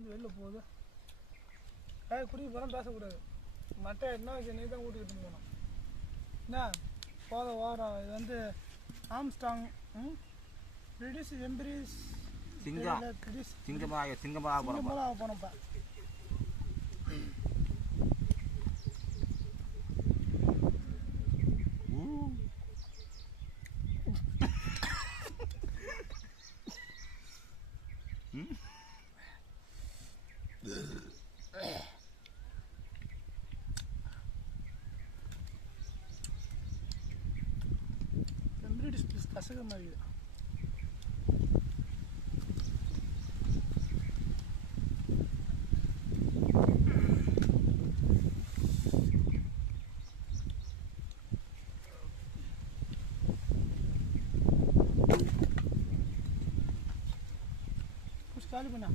வந்து வெளில போகுது. குடிக்க போகிறோம், பேசக்கூடாது. மட்டை என்ன நீ தான் கூட்டிக்கிட்டு போகணும். என்ன போத ஓரம். இது வந்து ஆம்ஸ்டாங் பிரிட்டிஷ் எம்பிரிஸ் சிங்கமாக போனப்பா. பிரிட்டிஷ் கசக மாதிரி காலி பண்ணா.